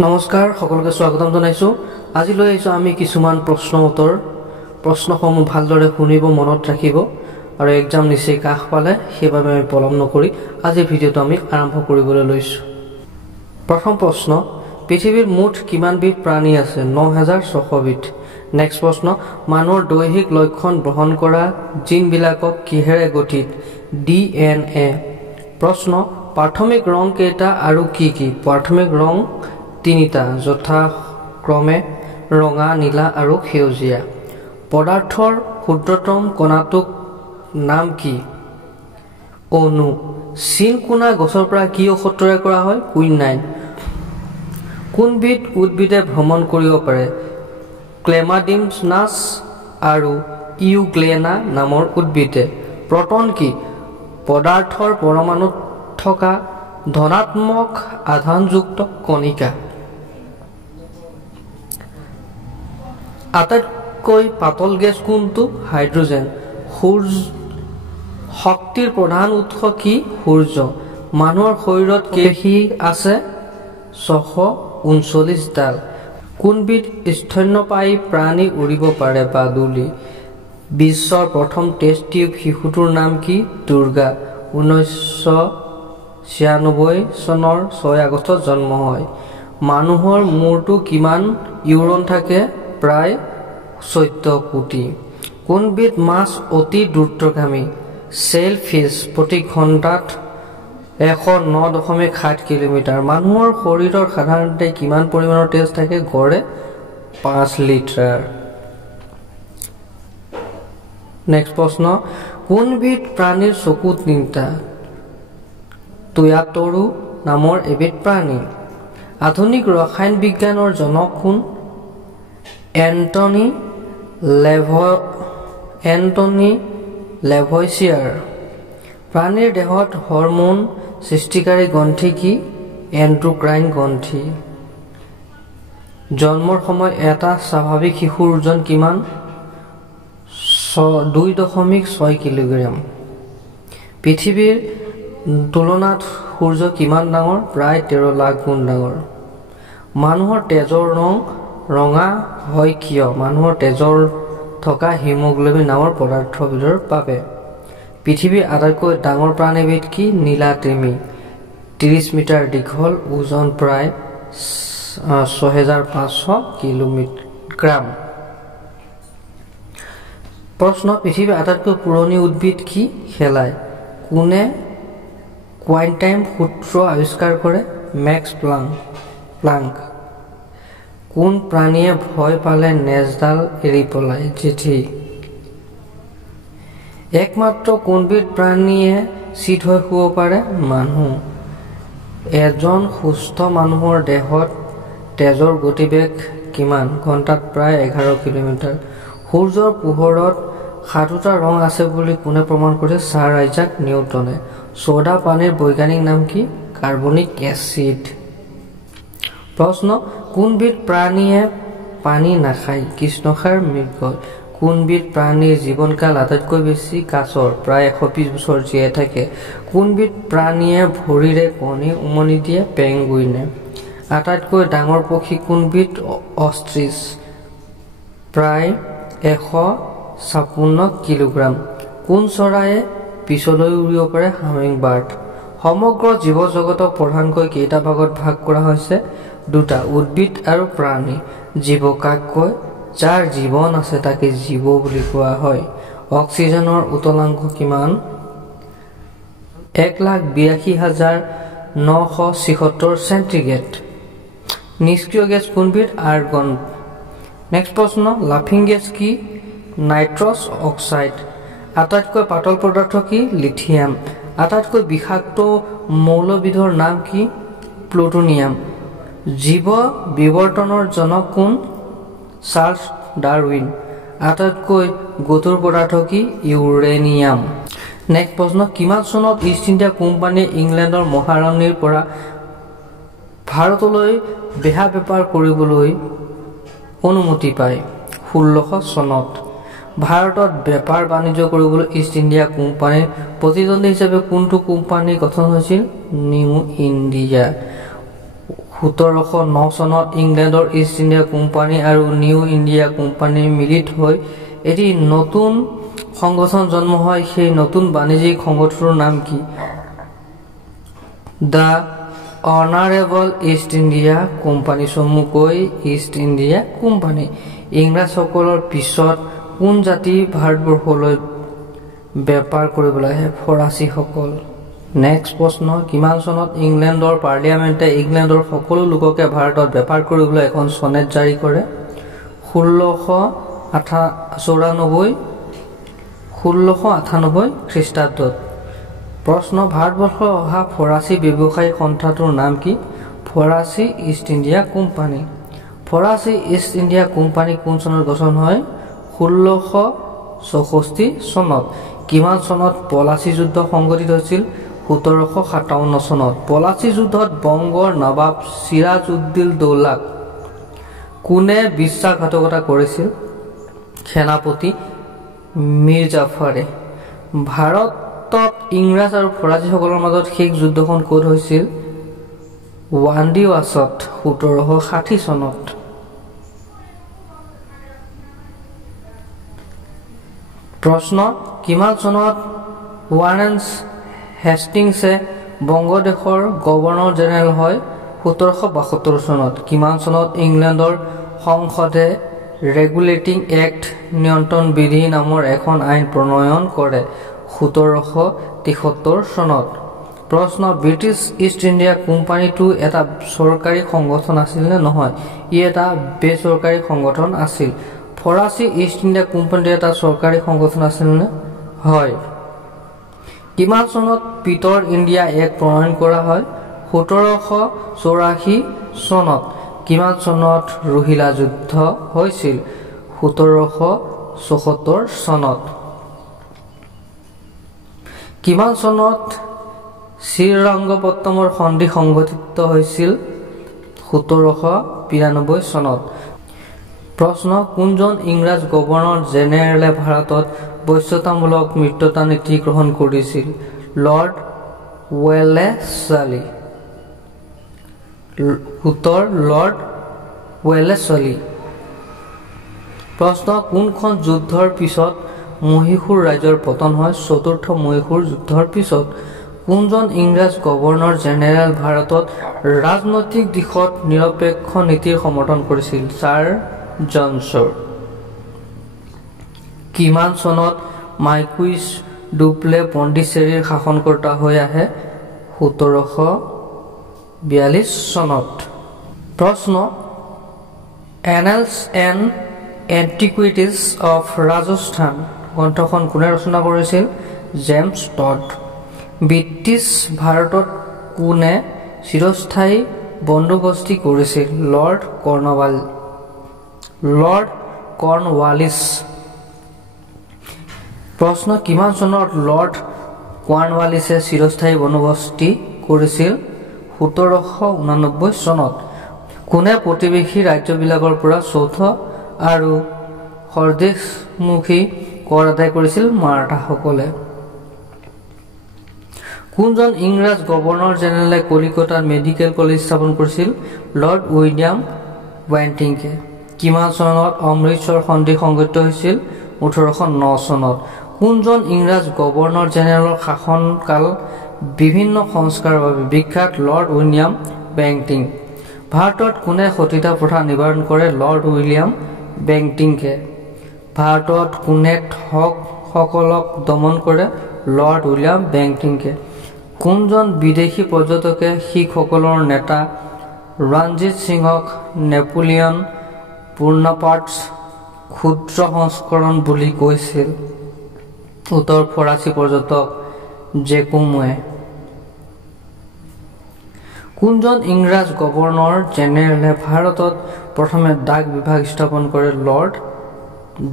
নমস্কাৰ সকলোকে স্বাগতম জনাইছো আজি লৈ আহিছো আমি কিছুমান প্ৰশ্ন উত্তৰ প্ৰশ্নসমূহ ভালদৰে শুনিব মনত ৰাখিব আৰু এক্সাম নিচেই কাষ পালে সেইবাবে আমি পলম নকৰি আজি ভিডিঅটো আমি আৰম্ভ কৰিবলৈ লৈছো প্ৰথম প্ৰশ্ন পৃথিৱীৰ মুঠ কিমানবিধ প্ৰাণী আছে 9600 বিধ নেক্সট প্ৰশ্ন মানুহৰ দৈহিক লক্ষণ বহন কৰা জিনবিলাকক কিহেৰে গঠিত ডিএনএ প্ৰশ্ন প্ৰাথমিক ৰং কেইটা আৰু কি কি প্ৰাথমিক ৰং তিনিটা যথা ক্ৰমে ৰঙা নীলা আৰু সেউজীয়া পদাৰ্থৰ ক্ষুদ্ৰতম কণাটোক নাম কি অণু চিনকোনা গছৰ পৰা কি ঔষধ তৈয়াৰ কৰা হয় কুইনাইন কোনবিধ উদ্ভিদে ভ্ৰমণ কৰিব পাৰে ক্লেমাডিমনাছ আৰু ইউগ্লেনা নামৰ উদ্ভিদে প্ৰটন কি পদাৰ্থৰ পৰমাণুত থকা ধনাত্মক আধানযুক্ত কণিকা আটাইতকৈ পাতল গেছ কোনটো হাইড্ৰোজেন সূৰ্য শক্তিৰ প্ৰধান উৎস কি সূৰ্য মানুহৰ শৰীৰত কেশী আছে 639 ডাল কোনবিধ স্তন্যপায়ী প্ৰাণী উৰিব পাৰে বাদুলি বিশ্বৰ প্ৰথম টেষ্ট টিউব শিশুটোৰ নাম কি দুৰ্গা 1996 চনৰ 6 আগষ্টত জন্ম হয় মানুহৰ মূৰটো কিমান ইউৰন থাকে প্ৰায় 14 কোটি কোনবিধ মাছ অতি দ্ৰুতগামী সেলফিশ প্ৰতি ঘণ্টাত 109.7 কিলোমিটাৰ মানুহৰ শৰীৰৰ সাধাৰণতে কিমান পৰিমাণৰ তেজ থাকে গড়ে 5 লিটাৰ নেক্সট প্ৰশ্ন কোনবিধ প্ৰাণীৰ চকু তিনিটা টুয়াটৰু নামৰ এবিধ প্ৰাণী আধুনিক ৰসায়ন বিজ্ঞানৰ জনক কোন এন্টনি লেভয়ছিয়াৰ প্ৰাণীৰ দেহত হৰমোন সৃষ্টিকাৰী গ্ৰন্থি কি এণ্ড্ৰোক্ৰাইন গ্ৰন্থি জন্মৰ সময় এটা স্বাভাৱিক শিশুৰ ওজন কিমান 2.6 কিলোগ্ৰাম পৃথিৱীৰ তুলনাত সূৰ্য কিমান ডাঙৰ প্ৰায় 13 লাখ গুণ ডাঙৰ মানুহৰ তেজৰ ৰং ৰঙা হয় কিয় মানুহৰ তেজৰ থকা হিমোগ্লোবিন নামৰ পদাৰ্থবিধৰ বাবে পৃথিৱীৰ আটাইতকৈ ডাঙৰ প্ৰাণীবিধ কি নীলাতিমি 30 মিটাৰ দীঘল ওজন প্ৰায় 6500 কিলোগ্ৰাম প্ৰশ্ন পৃথিৱীৰ আটাইতকৈ পুৰণি উদ্ভিদ কি শেলাই কোনে কোৱাণ্টাম সূত্ৰ আৱিষ্কাৰ কৰে মেক্স প্লাংক কোন প্ৰাণীয়ে ভয় পালে নেজডাল এৰি পলায় জেঠি একমাত্ৰ কোনবিধ প্ৰাণীয়ে চিত হৈ শুব পাৰে মানুহ এজন সুস্থ মানুহৰ দেহত তেজৰ গতিবেগ কিমান ঘণ্টাত প্ৰায় 11 কিলোমিটাৰ সূৰ্যৰ পোহৰত 7টা ৰং আছে বুলি কোনে প্ৰমাণ কৰে ছাৰ আইজাক নিউটনে সোডা পানীৰ বৈজ্ঞানিক নাম কি কাৰ্বনিক এচিড প্ৰশ্ন কোনবিধ প্ৰাণীয়ে পানী নাখায় কৃষ্ণসাৰ মৃগ কোনবিধ প্ৰাণীৰ জীৱনকাল আটাইতকৈ বেছি কাছৰ প্ৰায় 120 বছৰ জীয়াই থাকে কোনবিধ প্ৰাণীয়ে ভৰিৰে কণী উমনি দিয়ে পেঙ্গুইনে আটাইতকৈ ডাঙৰ পক্ষী কোনবিধ অষ্ট্ৰিচ প্ৰায় 156 কিলোগ্ৰাম কোন চৰায়ে পিছলৈ উৰিব পাৰে হামিংবাৰ্ড সমগ্ৰ জীৱ জগতক প্ৰধানকৈ কেইটা ভাগত ভাগ কৰা হৈছে দুটা উদ্ভিদ আৰু প্ৰাণী জীৱ কাক কয় যাৰ জীৱন আছে তাকে জীৱ বুলি কোৱা হয় অক্সিজেনৰ উতলাংক কিমান 1,82,976 সেন্টিগ্ৰেড নিষ্ক্ৰিয় গেছ কোনবিধ আৰ্গন নেক্সট প্ৰশ্ন লাফিং গেছ কি নাইট্ৰাছ অক্সাইড আটাইতকৈ পাতল পদাৰ্থ কি লিথিয়াম আটাইতকৈ বিষাক্ত মৌলবিধৰ নাম কি প্লুটোনিয়াম জীৱ বিৱৰ্তনৰ জনক কোন চাৰ্লছ ডাৰউইন আটাইতকৈ গধুৰ পদাৰ্থ কি ইউৰেনিয়াম নেক্সট প্ৰশ্ন কিমান চনত ইষ্ট ইণ্ডিয়া কোম্পানীয়ে ইংলেণ্ডৰ মহাৰাণীৰ পৰা ভাৰতলৈ বেহা বেপাৰ কৰিবলৈ অনুমতি পায় 1600 চনত ভাৰতত বেপাৰ বাণিজ্য কৰিবলৈ ইষ্ট ইণ্ডিয়া কোম্পানীৰ প্ৰতিদ্বন্দ্বী হিচাপে কোনটো কোম্পানী গঠন হৈছিল নিউ ইণ্ডিয়া 1709 চনত ইংলেণ্ডৰ ইষ্ট ইণ্ডিয়া কোম্পানী আৰু নিউ ইণ্ডিয়া কোম্পানী মিলিত হৈ এটি নতুন সংগঠন জন্ম হয় সেই নতুন বাণিজ্যিক সংগঠনৰ নাম কি the honourable east India company চমুকৈ ইষ্ট ইণ্ডিয়া কোম্পানী ইংৰাজসকলৰ পিছত কোন জাতি ভাৰতবৰ্ষলৈ বেপাৰ কৰিবলৈ আহে ফৰাচীসকল নেক্সট প্ৰশ্ন কিমান চনত ইংলেণ্ডৰ পাৰ্লিয়ামেণ্টে ইংলেণ্ডৰ সকলো লোককে ভাৰতত বেপাৰ কৰিবলৈ এখন চনেট জাৰি কৰে 1698 খ্ৰীষ্টাব্দত প্ৰশ্ন ভাৰতবৰ্ষৰ অহা ফৰাচী ব্যৱসায়িক সন্থাটোৰ নাম কি ফৰাচী ইষ্ট ইণ্ডিয়া কোম্পানী ফৰাচী ইষ্ট ইণ্ডিয়া কোম্পানী কোন চনত গঠন হয় 1664 চনত কিমান চনত পলাচী যুদ্ধ সংঘটিত হৈছিল 1757 চনত পলাচী যুদ্ধত বংগৰ নবাব সিৰাজউদ্দৌলাক কোনে বিশ্বাসঘাতকতা কৰিছিল সেনাপতি মীৰ জাফৰে ভাৰতত ইংৰাজ আৰু ফৰাচীসকলৰ মাজত শেষ যুদ্ধখন ক'ত হৈছিল ৱাণ্ডিৱাছত 1760 চনত প্ৰশ্ন কিমান চনত ৱাৰেন হেষ্টিংছে বংগদেশৰ গভৰ্ণৰ জেনেৰেল হয় 1772 চনত কিমান চনত ইংলেণ্ডৰ সংসদে ৰেগুলেটিং এক্ট নিয়ন্ত্ৰণ বিধি নামৰ এখন আইন প্ৰণয়ন কৰে 1773 চনত প্ৰশ্ন ব্ৰিটিছ ইষ্ট ইণ্ডিয়া কোম্পানীটো এটা চৰকাৰী সংগঠন আছিল নে নহয় ই এটা বেচৰকাৰী সংগঠন আছিল ফৰাচী ইষ্ট ইণ্ডিয়া কোম্পানীটো এটা চৰকাৰী সংগঠন আছিল নে হয় কিমান চনত পিটৰ ইণ্ডিয়া এক্ট প্ৰণয়ন কৰা হয় 1784 চনত কিমান চনত ৰোহিলা যুদ্ধ হৈছিল 1774 চনত কিমান চনত শ্ৰীৰংগপট্টমৰ সন্ধি সংঘটিত হৈছিল 1792 চনত প্ৰশ্ন কোনজন ইংৰাজ গভৰ্ণৰ জেনেৰেলে ভাৰতত বৈশ্যতামূলক মিত্ৰতা নীতি গ্ৰহণ কৰিছিল লৰ্ড ৱেলেছলি উত্তৰ লৰ্ড ৱেলেছলি প্ৰশ্ন কোনখন যুদ্ধৰ পিছত মহীশূৰ ৰাজ্যৰ পতন হয় চতুৰ্থ মহীশূৰ যুদ্ধৰ পিছত কোনজন ইংৰাজ গভৰ্ণৰ জেনেৰেল ভাৰতত ৰাজনৈতিক দিশত নিৰপেক্ষ নীতিৰ সমৰ্থন কৰিছিল ছাৰ জনছৰ কিমান চনত মাৰ্কুইছ ডুপ্লে পণ্ডিচেৰীৰ শাসনকৰ্তা হৈ আহে 1742 চনত প্ৰশ্ন এনেলছ এণ্ড এণ্টিকুইটিজ অফ ৰাজস্থান গ্ৰন্থখন কোনে ৰচনা কৰিছিল জেমছ টড ব্ৰিটিছ ভাৰতত কোনে চিৰস্থায়ী বন্দোবস্তি কৰিছিল লৰ্ড কৰ্ণৱালিছ প্ৰশ্ন কিমান চনত লৰ্ড কৰ্ণৱালিছে চিৰস্থায়ী বন্দোবস্তি কৰিছিল 1789 চনত কোনে প্ৰতিবেশী ৰাজ্যবিলাকৰ পৰা চৌথ আৰু সৰ্দেশমুখী কৰ আদায় কৰিছিল মাৰাঠাসকলে কোনজন ইংৰাজ গভৰ্ণৰ জেনেৰেলে কলিকতাত মেডিকেল কলেজ স্থাপন কৰিছিল লৰ্ড উইলিয়াম বেণ্টিংকে কিমান চনত অমৃতসৰ সন্ধি সংঘটিত হৈছিল 1809 চনত কোনজন ইংৰাজ গভৰ্ণৰ জেনেৰেলৰ শাসনকাল বিভিন্ন সংস্কাৰৰ বাবে বিখ্যাত লৰ্ড উইলিয়াম বেণ্টিং ভাৰতত কোনে সতীতা প্ৰথা নিবাৰণ কৰে লৰ্ড উইলিয়াম বেণ্টিংকে ভাৰতত কোনে ঠগসকলক দমন কৰে লৰ্ড উইলিয়াম বেণ্টিংকে কোনজন বিদেশী পৰ্যটকে শিখসকলৰ নেতা ৰঞ্জিত সিঙক নেপোলিয়ন পুৰ্ণপাৰ্টছ ক্ষুদ্ৰ সংস্কৰণ বুলি কৈছিল উত্তৰ ফৰাচী পৰ্যটক জেকুমে কোনজন ইংৰাজ গভৰ্ণৰ জেনেৰেলে ভাৰতত প্ৰথমে ডাক বিভাগ স্থাপন কৰে লৰ্ড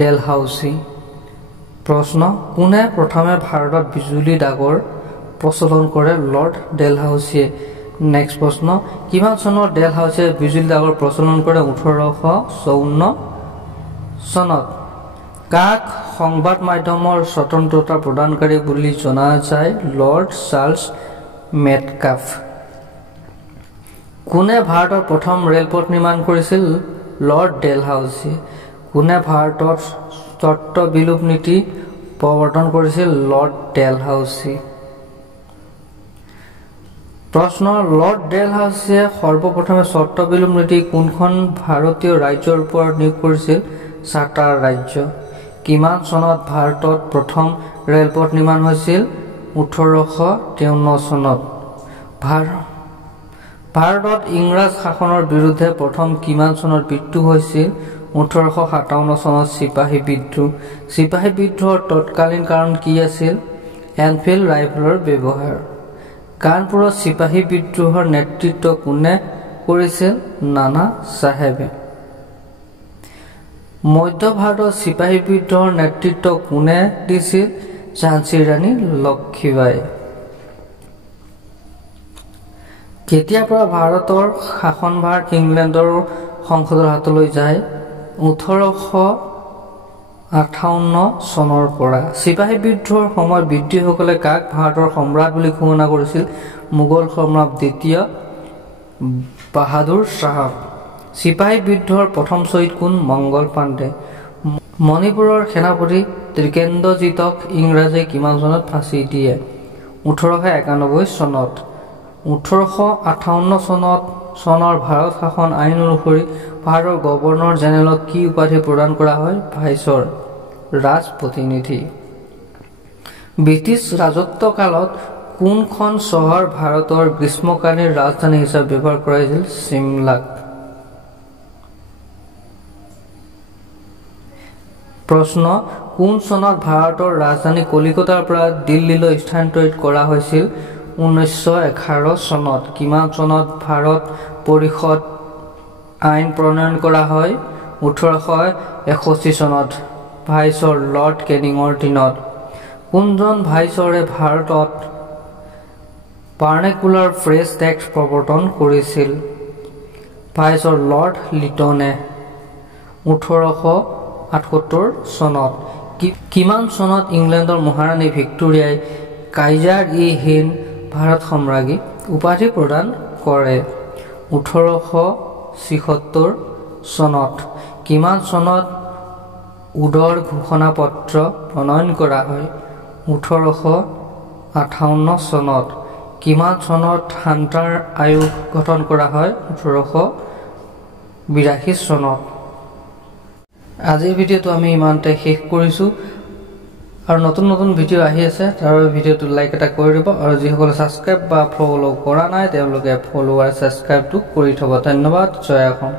ডেলহাউচি প্ৰশ্ন কোনে প্ৰথমে ভাৰতত বিজুলী ডাকৰ প্ৰচলন কৰে লৰ্ড ডেলহাউচিয়ে নেক্সট প্ৰশ্ন কিমান চনত ডেলহাউচিয়ে বিজুলী ডাকৰ প্ৰচলন কৰে 1854 চনত কাক সংবাদ মাধ্যমৰ স্বতন্ত্ৰতা প্ৰদানকাৰী বুলি জনা যায় লৰ্ড চাৰ্লছ মেটকাফ কোনে ভাৰতৰ প্ৰথম ৰেলপথ নিৰ্মাণ কৰিছিল? Lord Dalhousie. কোনে ভাৰতত চৰ্ত বিলোপ নীতি প্ৰৱৰ্তন কৰিছিল? Lord Dalhousie. প্ৰশ্ন, লৰ্ড ডেলহাউসিয়ে সৰ্বপ্ৰথমে চৰ্ত বিলোপ নীতি কোনখন ভাৰতীয় ৰাজ্যৰ ওপৰত নিয়োগ কৰিছিল? চাটাৰ ৰাজ্য। কিমান চনত ভাৰতত প্ৰথম ৰেলপথ নিৰ্মাণ হৈছিল? 1853 চনত। ভাৰতত ইংৰাজ শাসনৰ বিৰুদ্ধে প্ৰথম কিমান চনত বিদ্ৰোহ হৈছিল? 1857 চনত চিপাহী বিদ্ৰোহ। চিপাহী বিদ্ৰোহৰ তৎকালীন কাৰণ কি আছিল? এনফিল্ড ৰাইফলৰ ব্যৱহাৰ। কানপুৰত চিপাহী বিদ্ৰোহৰ নেতৃত্ব কোনে কৰিছিল? নানা চাহেবে। মধ্য ভাৰতত চিপাহী বিদ্ৰোহৰ নেতৃত্ব কোনে দিছিল? ঝান্সী ৰাণী লক্ষ্মীবাই। কেতিয়াৰ পৰা ভাৰতৰ শাসনভাৰ ইংলেণ্ডৰ সংসদৰ হাতলৈ যায়? 1858 চনৰ পৰা। চিপাহী বিদ্ৰোহৰ সময়ত বিদ্ৰোহীসকলে কাক ভাৰতৰ সম্ৰাট বুলি ঘোষণা কৰিছিল? মোগল সম্ৰাট দ্বিতীয় বাহাদুৰ শ্বাহ। চিপাহী বিদ্ৰোহৰ প্ৰথম শ্বহীদ কোন? মংগল পাণ্ডে। মণিপুৰৰ সেনাপতি ত্ৰিকেন্দ্ৰজিতক ইংৰাজে কিমান চনত ফাঁচি দিয়ে? 1891 চনত। 1858 চনৰ ভাৰত শাসন আইন অনুসৰি ভাৰতৰ গভৰ্ণৰ জেনেৰেলক কি উপাধি প্ৰদান কৰা হয়? ভাইচৰ ৰাজ প্ৰতিনিধি। ব্ৰিটিছ ৰাজত্বকালত কোনখন চহৰ ভাৰতৰ গ্ৰীষ্মকালীন ৰাজধানী হিচাপে ব্যৱহাৰ কৰা হৈছিল? চিমলাক। প্ৰশ্ন, কোন চনত ভাৰতৰ ৰাজধানী কলিকতাৰ পৰা দিল্লীলৈ স্থানান্তৰিত কৰা হৈছিল? 1911 চনত। কিমান চনত ভাৰত পৰিষদ আইন প্ৰণয়ন কৰা হয়? 1861 চনত। ভাইচৰ লৰ্ড কেনিঙৰ দিনত। কোনজন ভাইচৰে ভাৰতত ভাৰ্নেকুলাৰ ফ্ৰেছ টেক্স প্ৰৱৰ্তন কৰিছিল? ভাইচৰ লৰ্ড লিটনে। 1878 চনত। কিমান চনত ইংলেণ্ডৰ মহাৰাণী ভিক্টোৰিয়াই কাইজাৰ-ই-হিন্দ ভাৰত সম্ৰাজ্ঞী উপাধি প্ৰদান কৰে? 1876 চনত। কিমান চনত উডৰ ঘোষণা পত্ৰ প্ৰণয়ন কৰা হয়? 1858 চনত। কিমান চনত হাণ্টাৰ আয়োগ গঠন কৰা হয়? 1882 চনত। আজিৰ ভিডিঅ'টো আমি ইমানতে শেষ কৰিছোঁ আৰু নতুন নতুন ভিডিঅ' আহি আছে, তাৰ বাবে ভিডিঅ'টো লাইক এটা কৰি দিব আৰু যিসকলে ছাবস্ক্ৰাইব বা ফ'ল' কৰা নাই তেওঁলোকে ফ'ল' আৰু ছাবস্ক্ৰাইবটো কৰি থ'ব। ধন্যবাদ। জয় অসম।